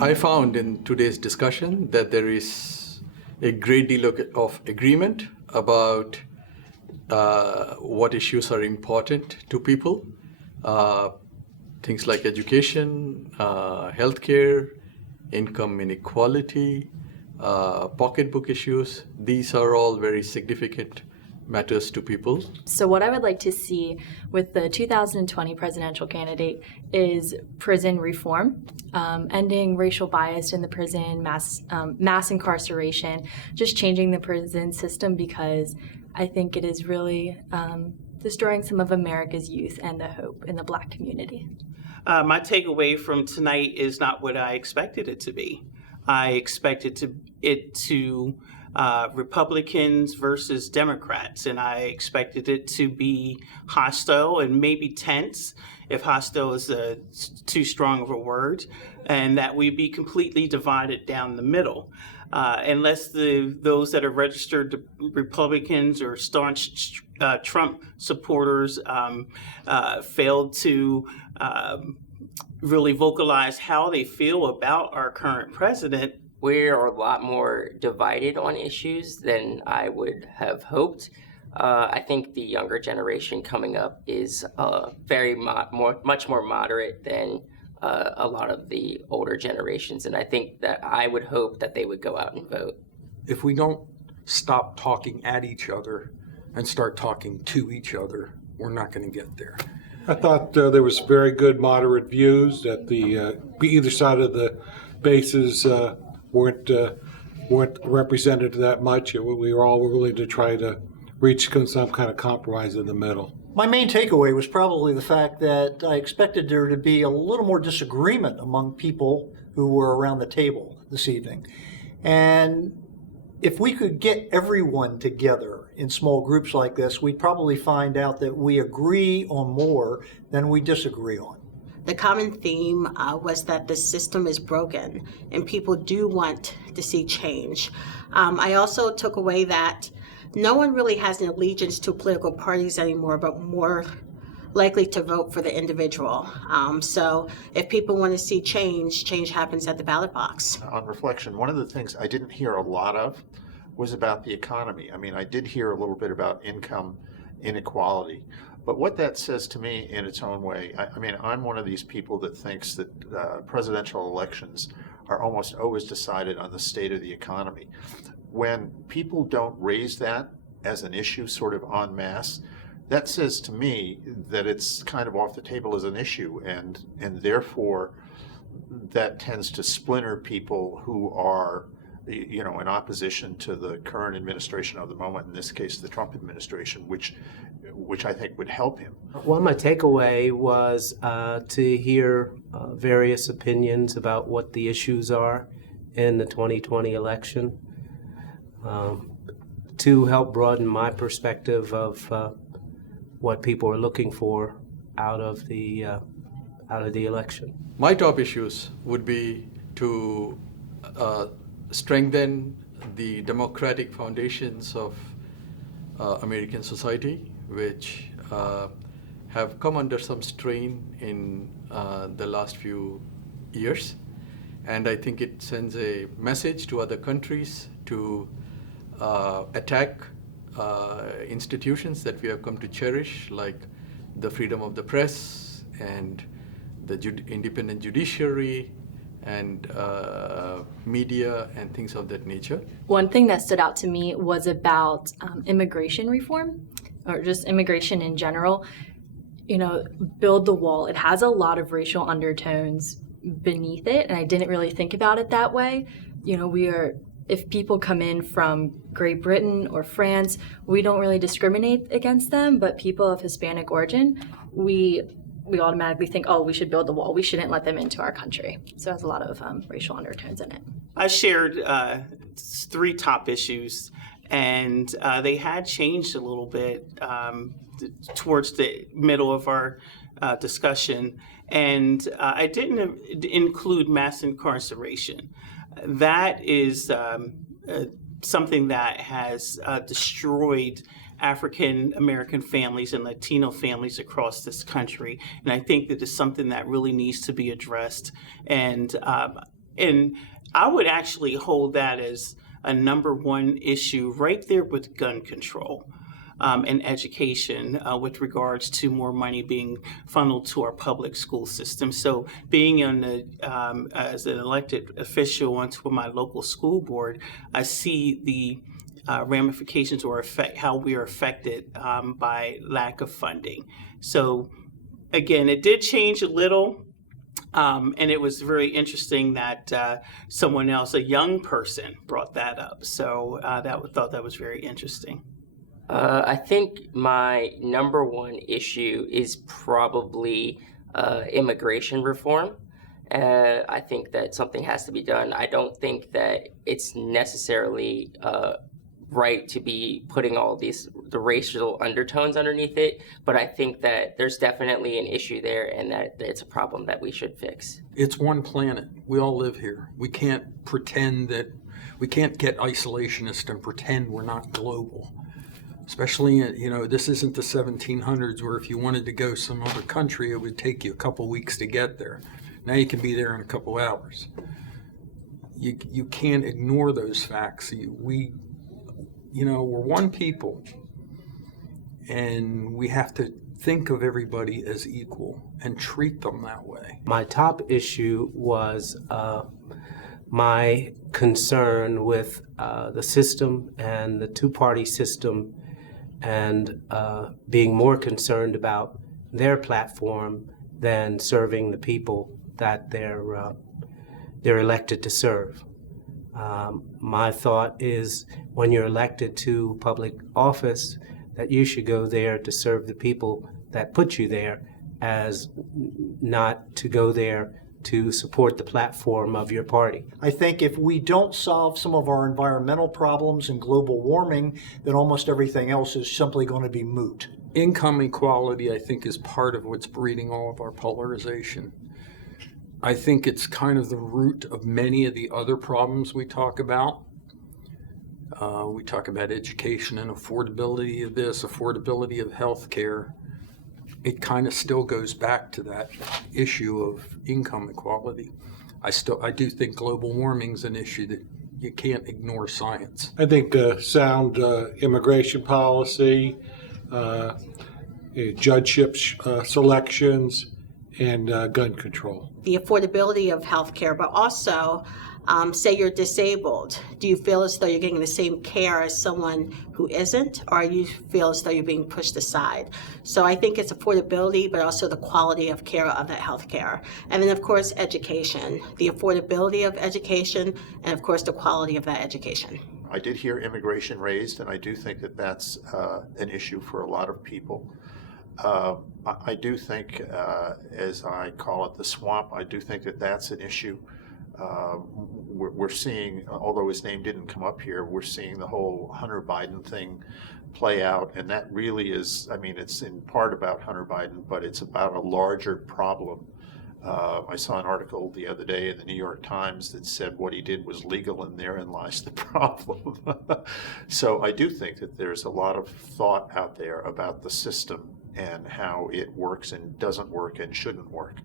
I found in today's discussion that there is a great deal of agreement about what issues are important to people. Things like education, healthcare, income inequality, pocketbook issues. These are all very significant matters to people. So what I would like to see with the 2020 presidential candidate is prison reform, ending racial bias in the prison, mass incarceration, just changing the prison system, because I think it is really destroying some of America's youth and the hope in the Black community. My takeaway from tonight is not what I expected it to be. I expected it to Republicans versus Democrats, and I expected it to be hostile and maybe tense, if hostile is too strong of a word, and that we'd be completely divided down the middle. Unless those that are registered Republicans or staunch Trump supporters failed to really vocalize how they feel about our current president. We're a lot more divided on issues than I would have hoped. I think the younger generation coming up is much more moderate than a lot of the older generations, and I think that I would hope that they would go out and vote. If we don't stop talking at each other and start talking to each other, we're not going to get there. I thought there was very good moderate views, that the either side of the bases weren't represented that much. We were all willing to try to reach some kind of compromise in the middle. My main takeaway was probably the fact that I expected there to be a little more disagreement among people who were around the table this evening. And if we could get everyone together in small groups like this, we'd probably find out that we agree on more than we disagree on. The common theme was that the system is broken and people do want to see change. I also took away that no one really has an allegiance to political parties anymore, but more likely to vote for the individual. So if people want to see change, change happens at the ballot box. On reflection, one of the things I didn't hear a lot of was about the economy. I mean, I did hear a little bit about income inequality. But what that says to me in its own way, I mean, I'm one of these people that thinks that presidential elections are almost always decided on the state of the economy. When people don't raise that as an issue sort of en masse, that says to me that it's kind of off the table as an issue, and therefore that tends to splinter people who are, you know, in opposition to the current administration of the moment, in this case the Trump administration, which I think would help him. Well, my takeaway was to hear various opinions about what the issues are in the 2020 election, to help broaden my perspective of what people are looking for out of the election. My top issues would be to strengthen the democratic foundations of American society, which have come under some strain in the last few years. And I think it sends a message to other countries to attack institutions that we have come to cherish, like the freedom of the press and the independent judiciary and media and things of that nature. One thing that stood out to me was about immigration reform, or just immigration in general. You know, build the wall. It has a lot of racial undertones beneath it, and I didn't really think about it that way. You know, if people come in from Great Britain or France, we don't really discriminate against them, but people of Hispanic origin, we automatically think, oh, we should build the wall. We shouldn't let them into our country. So it has a lot of racial undertones in it. I shared 3 top issues, and they had changed a little bit towards the middle of our discussion. And I didn't include mass incarceration. That is something that has destroyed African American families and Latino families across this country. And I think that it's something that really needs to be addressed. And And I would actually hold that as a number one issue right there with gun control. And education with regards to more money being funneled to our public school system. So being on the, as an elected official onto my local school board, I see the ramifications or how we are affected by lack of funding. So again, it did change a little. And it was very interesting that someone else, a young person, brought that up. So thought that was very interesting. I think my number one issue is probably immigration reform. I think that something has to be done. I don't think that it's necessarily right to be putting all the racial undertones underneath it, but I think that there's definitely an issue there and that it's a problem that we should fix. It's one planet. We all live here. We can't get isolationist and pretend we're not global. Especially, this isn't the 1700s where if you wanted to go some other country, it would take you a couple weeks to get there. Now you can be there in a couple hours. You can't ignore those facts. We're one people, and we have to think of everybody as equal and treat them that way. My top issue was my concern with the system and the two-party system, and being more concerned about their platform than serving the people that they're elected to serve. My thought is when you're elected to public office that you should go there to serve the people that put you there, as not to go there to support the platform of your party. I think if we don't solve some of our environmental problems and global warming, then almost everything else is simply going to be moot. Income equality, I think, is part of what's breeding all of our polarization. I think it's kind of the root of many of the other problems we talk about. We talk about education and affordability of this, affordability of health care. It kind of still goes back to that issue of income equality. I do think global warming is an issue that you can't ignore science. I think sound immigration policy, judgeship selections, and gun control. The affordability of healthcare, but also say you're disabled. Do you feel as though you're getting the same care as someone who isn't, or you feel as though you're being pushed aside? So I think it's affordability, but also the quality of care of that healthcare. And then, of course, education, the affordability of education, and of course, the quality of that education. I did hear immigration raised, and I do think that that's an issue for a lot of people. I do think, as I call it, the swamp, I do think that that's an issue. We're seeing, although his name didn't come up here, we're seeing the whole Hunter Biden thing play out, and that really is, it's in part about Hunter Biden, but it's about a larger problem. I saw an article the other day in the New York Times that said what he did was legal, and therein lies the problem. So I do think that there's a lot of thought out there about the system and how it works and doesn't work and shouldn't work.